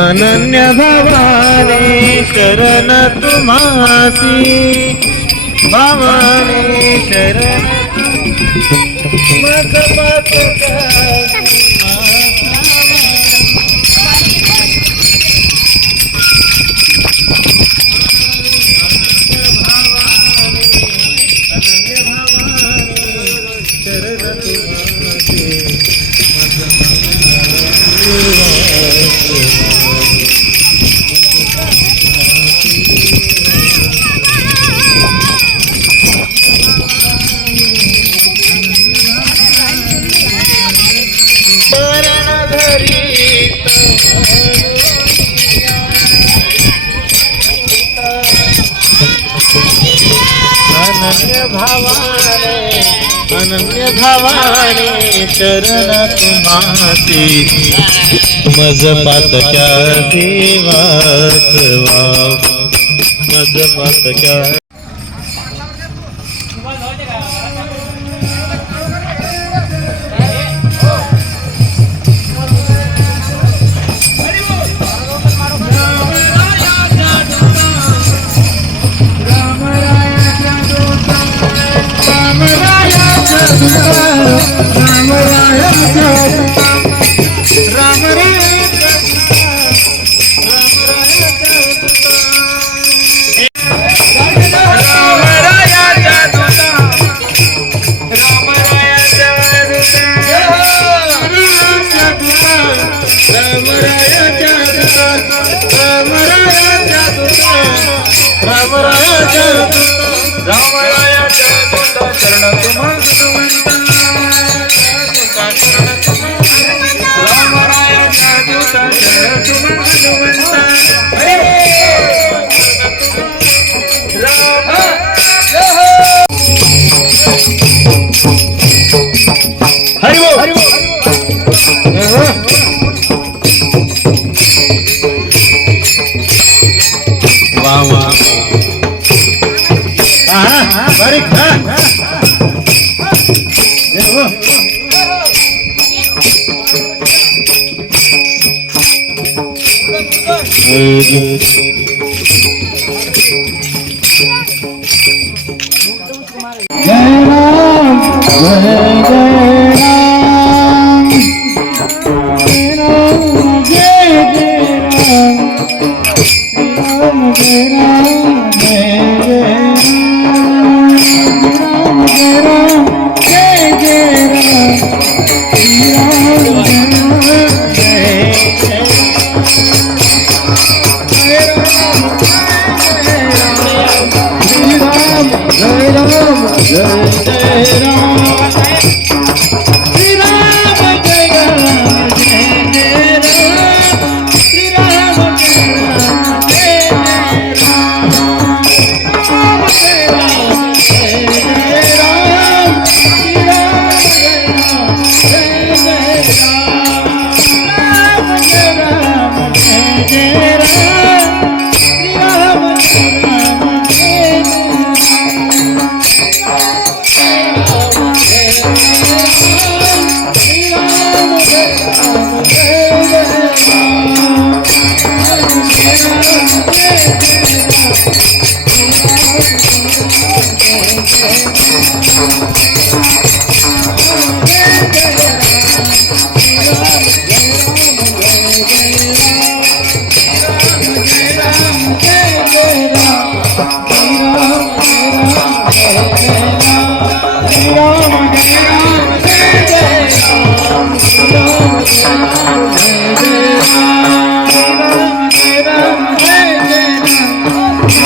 अनन्य भवानी शरण तुम्हासी, भवानी शरण मत मत अनन्य भवानी चरण तुम्हासी, मज पातक्या देवासवा, मज पातक्या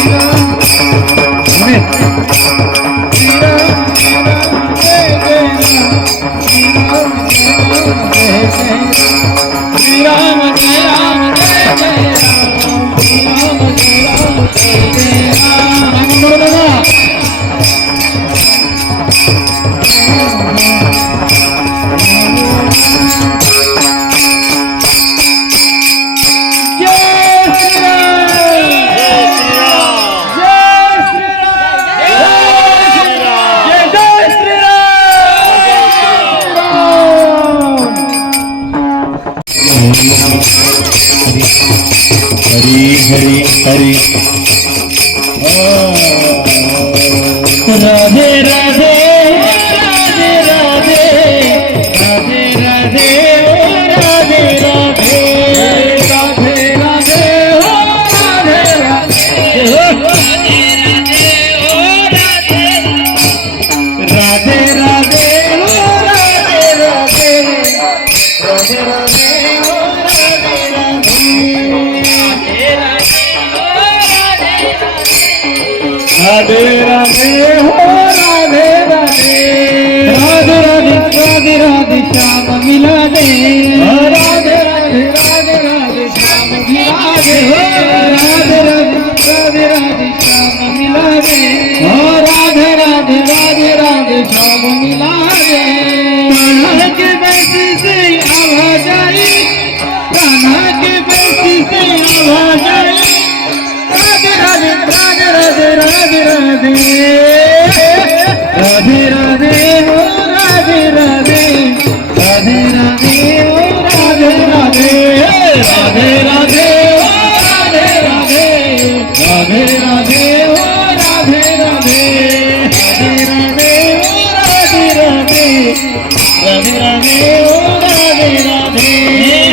Ram हरी हरी हरी राधे राधे राधे राधे राधे राधे राधे राधे राधे राधे हो राधे राधे हो राधे राधे हो राधे राधे राधे राधे हो राधे राधे राधे हो राधे राधे राधे राधे राधे राधे श्याम मिला दे राधे राधे राधे राधे श्याम मिला दे राधे राधे राधे राधे श्याम मिला दे राधे राधे राधे राधे श्याम मिला दे कान्हा के बेटी से आवाज आई कान्हा के बेटी से आवाज आई राधे राधे राधे राधे राधे राधे राधे राधे हो राधे राधे राधे राधे हो राधे राधे राधे राधे हो राधे राधे राधे राधे हो राधे राधे राधे राधे हो राधे राधे राधे राधे हो राधे राधे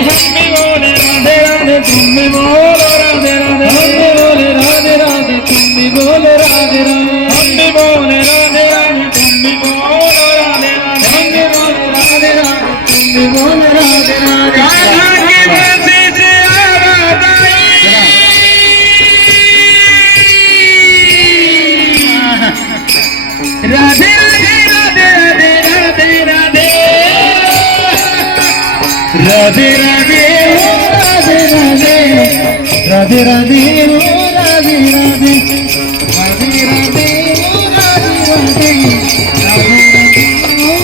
हम भी बोले राधे राधे तुम भी बोलो राधे राधे हम भी बोले राधे राधे तुम भी बोलो राधे राधे हम भी बोले राधे राधे तुम भी बोलो राधे राधे हम भी बोले राधे राधे तुम भी बोलो राधे राधे कान्हा की बंसी से आवाज आई राधे राधे राधे राधे राधे राधे राधे हो राधे राधे राधे राधे हो राधे राधे राधे राधे हो राधे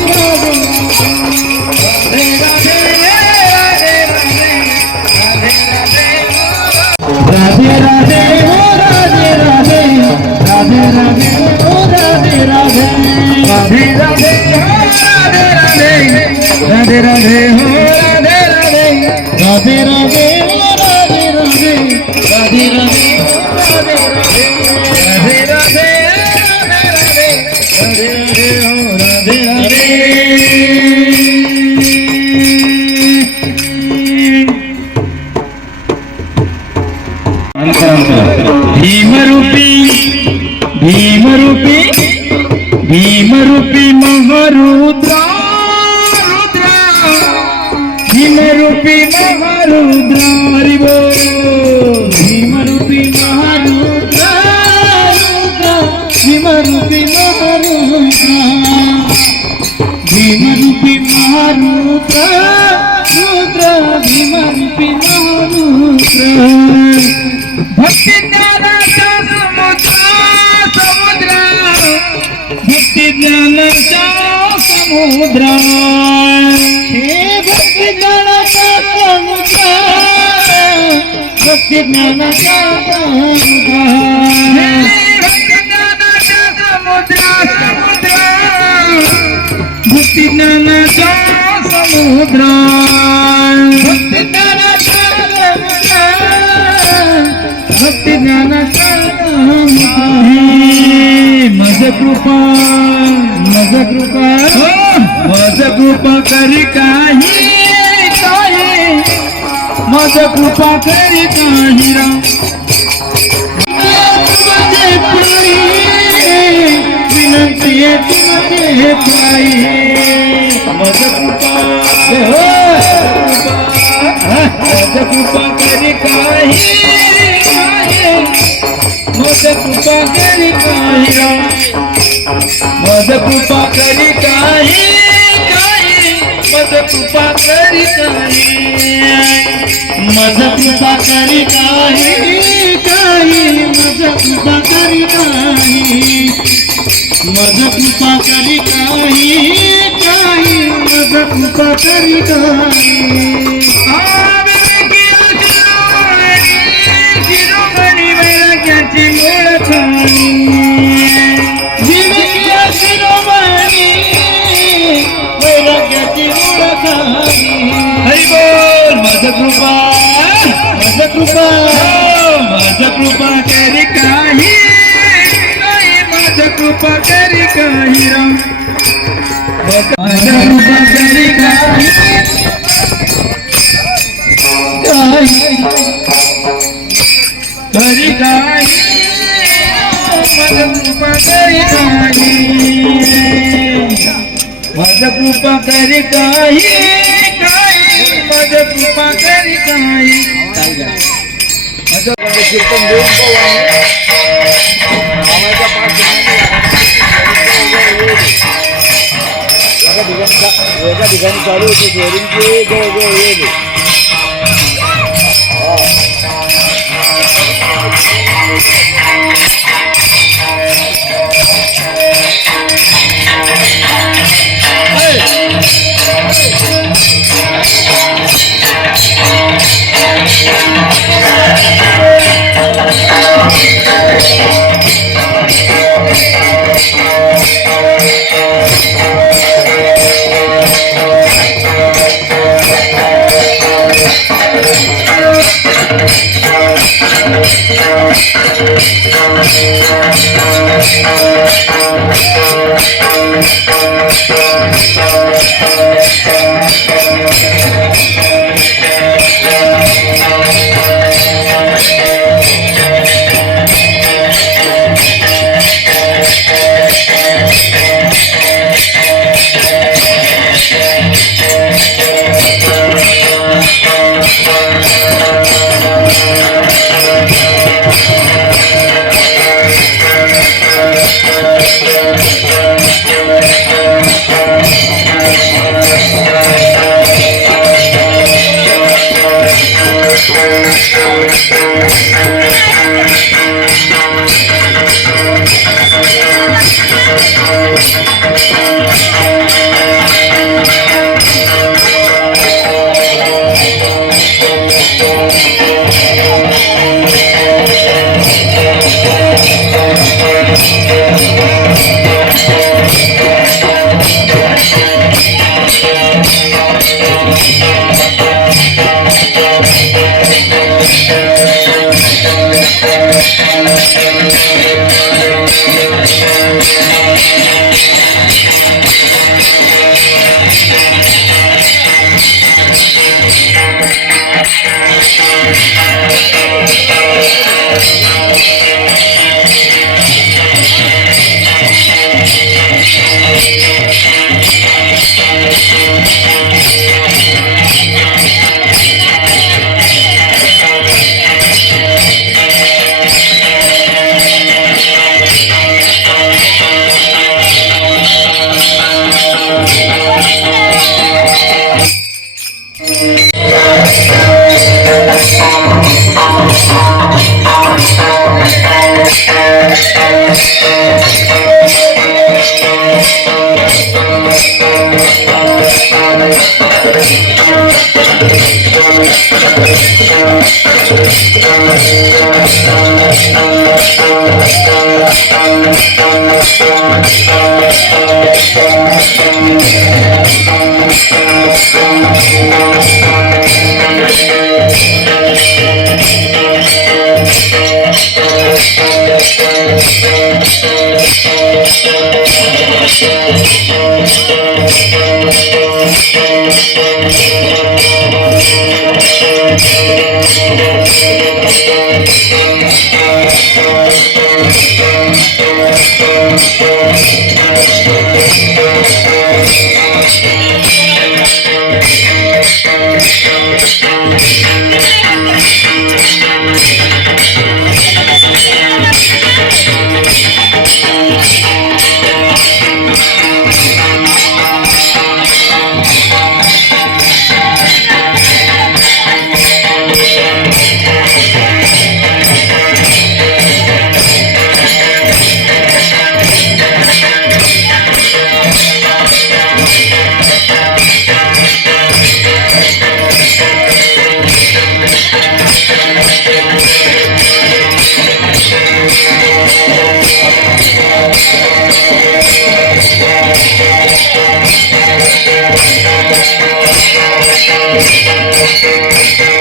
राधे राधे राधे हो राधे राधे राधे राधे हो राधे राधे राधे राधे हो राधे राधे राधे राधे हो राधे राधे राधे राधे हो राधे राधे राधे राधे हो राधे राधे राधे राधे हो राधे राधे राधे राधे राधे राधे हो राधे राधे भीमरूपी भीमरूपी भीमरूपी महारुद्रा रुद्रा भीमरूपी महारुद्रा हरि बोल भीमरूपी महारुद्रा रुद्रा भीमरूपी महारुद्रा भीमरूपी महारुद्रा रुद्रा भीमरूपी महारुद्रा भक्ति ज्ञानाचा समुद्र भक्ति ज्ञानाचा समुद्र हे भक्ति ज्ञानाचा समुद्र भक्ति ज्ञानाचा समुद्र हे भक्ति ज्ञानाचा समुद्र भक्ति ज्ञानाचा समुद्र भक्ति ज्ञानाचा भक्ती ज्ञानाचा मज कृपा करी काही मज कृपा करी काही विनंती आहे तुमचे पायी मज कृपा करी काही मज कृपा करी काही मज कृपा करी काही मज कृपा करी काही मज कृपा करी काही मज कृपा करी काही मज कृपा करी काही मज कृपा करी काही हरि बोल मज कृपा माझ कृपा माझ कृपा करी काही माझ कृपा करी काही राम माझ कृपा करी काही करी काही माझ कृपा करी काही माझ कृपा करी काही काही माझ कृपा करी काही कीर्तन देऊन एका ठिकाणी चालू होती शेअरिंगची जवळ येईल Thank you.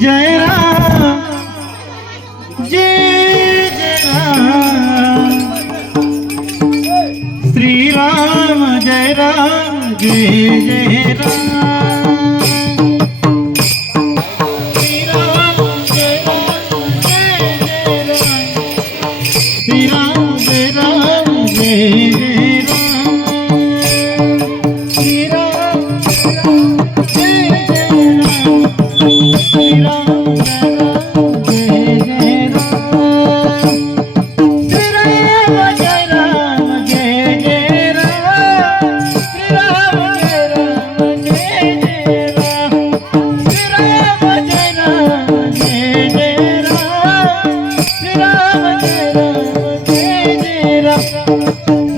जय राम जय जय राम श्री राम जय राम जय जय राम श्री राम जय राम जय जय राम श्री राम जय राम जय जय राम श्री राम जय जय राम श्री राम जय जय राम श्री राम जय राम जय जय राम श्री राम जय राम जय जय राम श्री राम जय राम जय जय राम श्री राम जय राम जय जय राम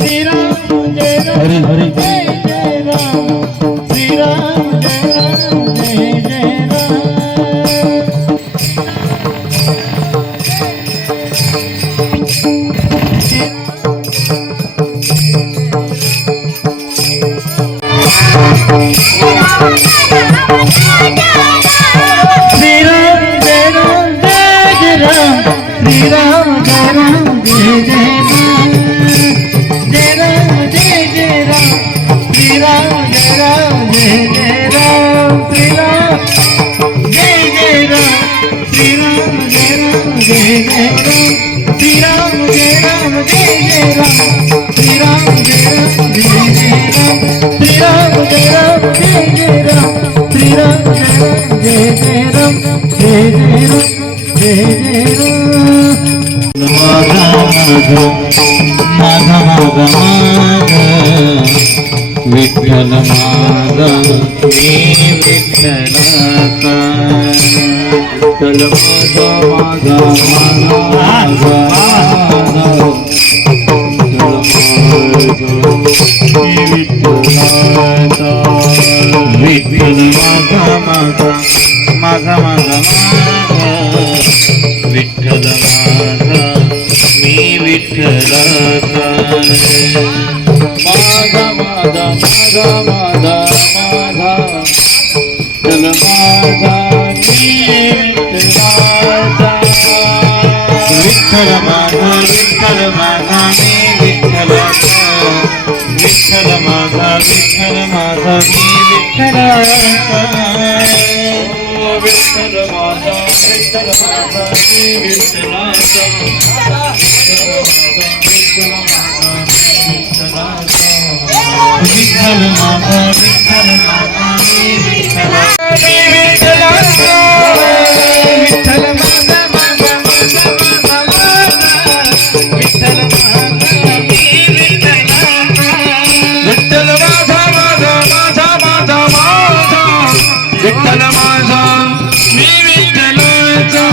श्री राम जय राम हरि जय जय राम श्री राम जय राम जय जय राम श्री राम जय राम जय जय राम श्री राम जय राम जय जय राम जय जय राम श्री राम जय राम जय जय राम श्री राम जय जय राम श्री राम जय राम जय जय राम श्री राम जय राम जय जय राम श्री राम जय राम जय जय राम श्री राम जय राम जय जय राम श्री राम जय राम जय जय राम जय जय राम जय जय राम माधा माधा माधा विठ्ठल माधा मी विठ्ठलाचा विठ्ठल माधा माधा माधा विठ्ठल माधा माधा माधा माधा विठ्ठल माधा मी विठ्ठलाचा माधा माधा माधा माधा माधा विठ्ठल माधा मी विठ्ठलाचा विठ्ठल माधा मी विठ्ठलाचा विठ्ठल माधा मी विठ्ठलाचा विठ्ठल माधा मी विठ्ठलाचा विठ्ठल माधा मी विठ्ठलाचा विठ्ठल माधा विठ्ठल माधा मी विठ्ठलाचा विठ्ठल विठ्ठल माझा मी विठ्ठलाचा